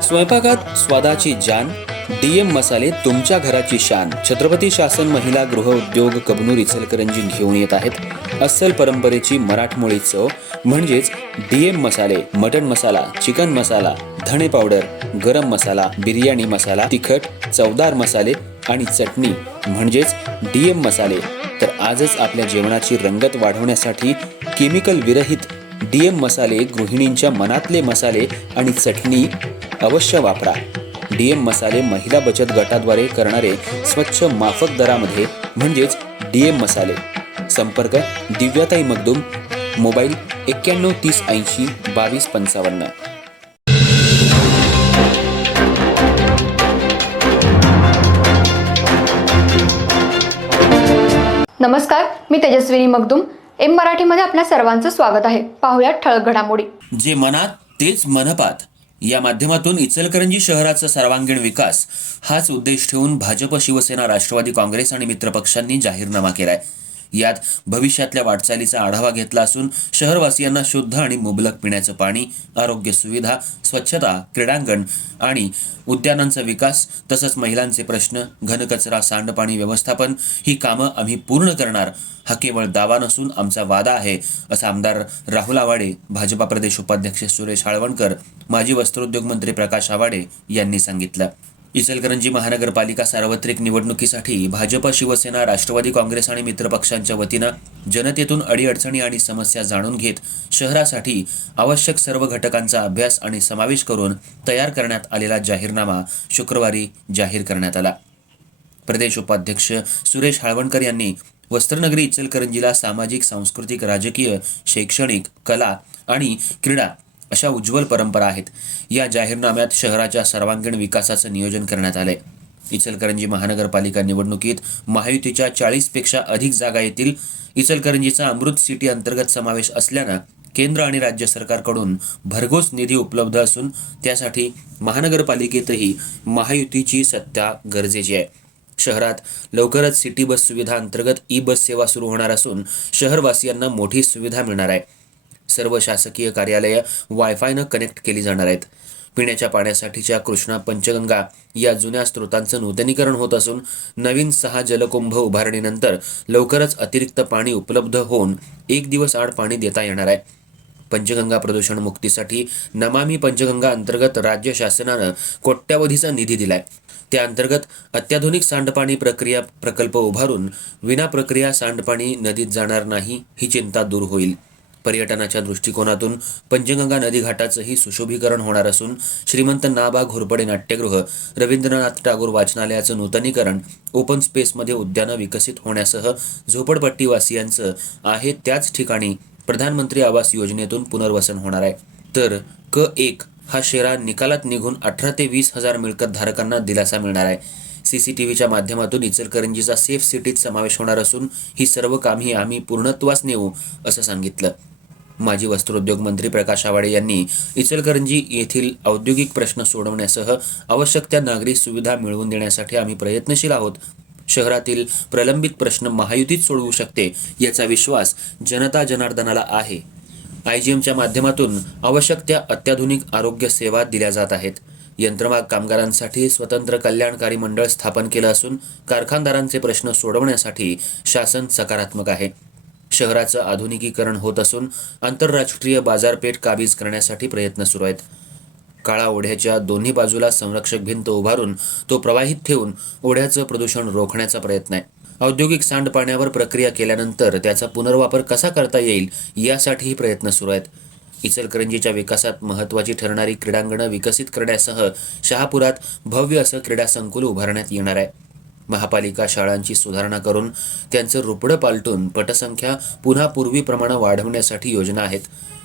स्वयंपाकात स्वादाची जान, डीएम मसाले तुमच्या घराची शान. छत्रपती शासन महिला गृह उद्योग कबनूर इचलकरंजी घेऊन येत आहेत अस्सल परंपरेची मराठमोळी चव म्हणजेच डीएम मसाले. मटन मसाला, चिकन मसाला, धणे पावडर, गरम मसाला, बिर्याणी मसाला, तिखट चवदार मसाले आणि चटणी म्हणजेच डीएम मसाले. तर आजच आपल्या जेवणाची रंगत वाढवण्यासाठी केमिकल विरहित डीएम मसाले, गृहिणींच्या मनातले मसाले आणि चटणी अवश्य वापरा. डीएम मसाले महिला बचत गटाद्वारे करणारे स्वच्छ माफक दरामध्ये म्हणजेच डीएम मसाले. संपर्क दिव्याताई मगदूम, मोबाईल 91 30 80 22 55. नमस्कार, मी तेजस्विनी मगदूम. एम मराठीमध्ये आपल्या सर्वांचं स्वागत आहे. पाहूयात ठळक घडामोडी. जे मनात तेच मनपात या माध्यमातून इचलकरंजी शहराचा सर्वांगीण विकास हाच उद्देश ठेवून भाजप, शिवसेना, राष्ट्रवादी काँग्रेस आणि मित्रपक्षांनी जाहीरनामा केलाय. यात भविष्यातल्या वाटचालीचा आढावा घेतला असून शहरवासियांना शुद्ध आणि मुबलक पिण्याचं पाणी, आरोग्य सुविधा, स्वच्छता, क्रीडांगण आणि उद्यानांचा विकास तसंच महिलांचे प्रश्न, घनकचरा, सांडपाणी व्यवस्थापन ही कामं आम्ही पूर्ण करणार. हा केवळ दावा नसून आमचा वादा आहे, असं आमदार राहुल आवाडे, भाजपा प्रदेश उपाध्यक्ष सुरेश हाळवणकर, माजी वस्त्रोद्योग मंत्री प्रकाश आवाडे यांनी सांगितलं. इचलकरंजी महानगरपालिका सार्वत्रिक निवडणुकीसाठी भाजप, शिवसेना, राष्ट्रवादी काँग्रेस आणि मित्रपक्षांच्या वतीनं जनतेतून अडीअडचणी आणि समस्या जाणून घेत शहरासाठी आवश्यक सर्व घटकांचा अभ्यास आणि समावेश करून तयार करण्यात आलेला जाहीरनामा शुक्रवारी जाहीर करण्यात आला. प्रदेश उपाध्यक्ष सुरेश हाळवणकर यांनी वस्त्रनगरी इचलकरंजीला सामाजिक, सांस्कृतिक, राजकीय, शैक्षणिक, कला आणि क्रीडा अशा उज्ज्वल परंपरा आहेत. या जाहीरनाम्यात शहराच्या सर्वांगीण विकासाचं नियोजन करण्यात आलंय. इचलकरंजी महानगरपालिका निवडणुकीत महायुतीच्या 40 पेक्षा अधिक जागा येतील. इचलकरंजीचा अमृत सिटी अंतर्गत समावेश असल्यानं केंद्र आणि राज्य सरकारकडून भरघोस निधी उपलब्ध असून त्यासाठी महानगरपालिकेतही महायुतीची सत्ता गरजेची आहे. शहरात लवकरच सिटी बस सुविधा अंतर्गत ई बस सेवा सुरू होणार असून शहरवासियांना मोठी सुविधा मिळणार आहे. सर्व शासकीय कार्यालयं वायफायनं कनेक्ट केली जाणार आहेत. पिण्याच्या पाण्यासाठीच्या कृष्णा, पंचगंगा या जुन्या स्रोतांचं नूतनीकरण होत असून नवीन 6 जलकुंभ उभारणीनंतर लवकरच अतिरिक्त पाणी उपलब्ध होऊन 1 दिवस आड पाणी देता येणार आहे. पंचगंगा प्रदूषण मुक्तीसाठी नमामि पंचगंगा अंतर्गत राज्य शासनानं कोट्यावधीचा निधी दिलाय. त्या अंतर्गत अत्याधुनिक सांडपाणी प्रक्रिया प्रकल्प उभारून विनाप्रक्रिया सांडपाणी नदीत जाणार नाही ही चिंता दूर होईल. पर्यटनाच्या दृष्टिकोनातून पंचगंगा नदी घाटाचंही सुशोभीकरण होणार असून श्रीमंत ना. घोरपडे नाट्यगृह, रवींद्रनाथ टागोर वाचनालयाचं नूतनीकरण, ओपन स्पेसमध्ये उद्यानं विकसित होण्यासह झोपडपट्टीवासियांचं आहे त्याच ठिकाणी प्रधानमंत्री आवास योजनेतून पुनर्वसन होणार आहे. तर क1 हा शेरा निकालात निघून 18 ते 20 हजार मिळकत धारकांना दिलासा मिळणार आहे. CCTVच्या माध्यमातून इचलकरंजीचा सेफ सिटीत समावेश होणार असून ही सर्व कामही आम्ही पूर्णत्वास नेऊ असं सांगितलं. माजी वस्त्रोद्योग मंत्री प्रकाश आवाडे यांनी इचलकरंजी येथील औद्योगिक प्रश्न सोडवण्यासह आवश्यक त्या नागरी सुविधा मिळवून देण्यासाठी आम्ही प्रयत्नशील आहोत. शहरातील प्रलंबित प्रश्न महायुतीत सोडवू शकते याचा विश्वास जनता जनार्दनाला आहे. IGMच्या माध्यमातून आवश्यक त्या अत्याधुनिक आरोग्य सेवा दिल्या जात आहेत. यंत्रमाग कामगारांसाठी स्वतंत्र कल्याणकारी मंडळ स्थापन केलं असून कारखानदारांचे प्रश्न सोडवण्यासाठी शासन सकारात्मक आहे. शहराचं आधुनिकीकरण होत असून आंतरराष्ट्रीय बाजारपेठ काबीज करण्यासाठी प्रयत्न सुरू आहेत. काळा ओढ्याच्या दोन्ही बाजूला संरक्षक भिंत उभारून तो प्रवाहित ठेवून ओढ्याचं प्रदूषण रोखण्याचा प्रयत्न आहे. औद्योगिक सांडपाण्यावर प्रक्रिया केल्यानंतर त्याचा पुनर्वापर कसा करता येईल यासाठीही प्रयत्न सुरू आहेत. इचलकरंजीच्या विकासात महत्त्वाची ठरणारी क्रीडांगणं विकसित करण्यासह शहापुरात भव्य असं क्रीडा संकुल उभारण्यात येणार आहे. महापालिका शाळांची सुधारणा करून त्यांचं रुपडं पालटून पटसंख्या पुन्हा पूर्वीप्रमाणे वाढवण्यासाठी योजना आहेत.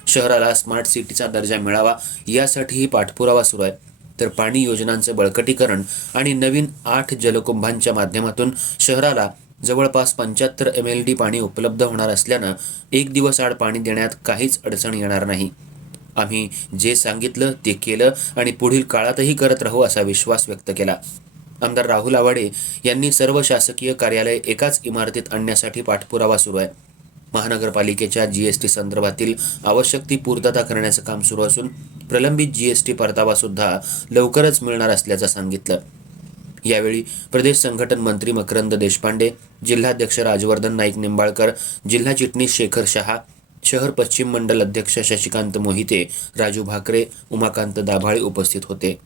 शहराला स्मार्ट सिटीचा दर्जा मिळावा यासाठीही पाठपुरावा सुरू आहे. तर पाणी योजनांचं बळकटीकरण आणि नवीन 8 जलकुंभांच्या माध्यमातून शहराला जवळपास 75 MLD पाणी उपलब्ध होणार असल्यानं 1 दिवस आड पाणी देण्यात काहीच अडचण येणार नाही. आम्ही जे सांगितलं ते केलं आणि पुढील काळातही करत राहू असा विश्वास व्यक्त केला. आमदार राहुल आवाडे यांनी सर्व शासकीय कार्यालय एकाच इमारतीत आणण्यासाठी पाठपुरावा सुरू आहे. महानगरपालिकेच्या जीएसटी संदर्भातील आवश्यक ती पूर्तता करण्याचं काम सुरू असून प्रलंबित जीएसटी परतावा सुद्धा लवकरच मिळणार असल्याचं सांगितलं. यावेळी प्रदेश संघटन मंत्री मकरंद देशपांडे, जिल्हाध्यक्ष राजवर्धन नाईक निंबाळकर, जिल्हा चिटणीस शेखर शहा, शहर पश्चिम मंडल अध्यक्ष शशिकांत मोहिते, राजू भाकरे, उमाकांत दाभाळे उपस्थित होते.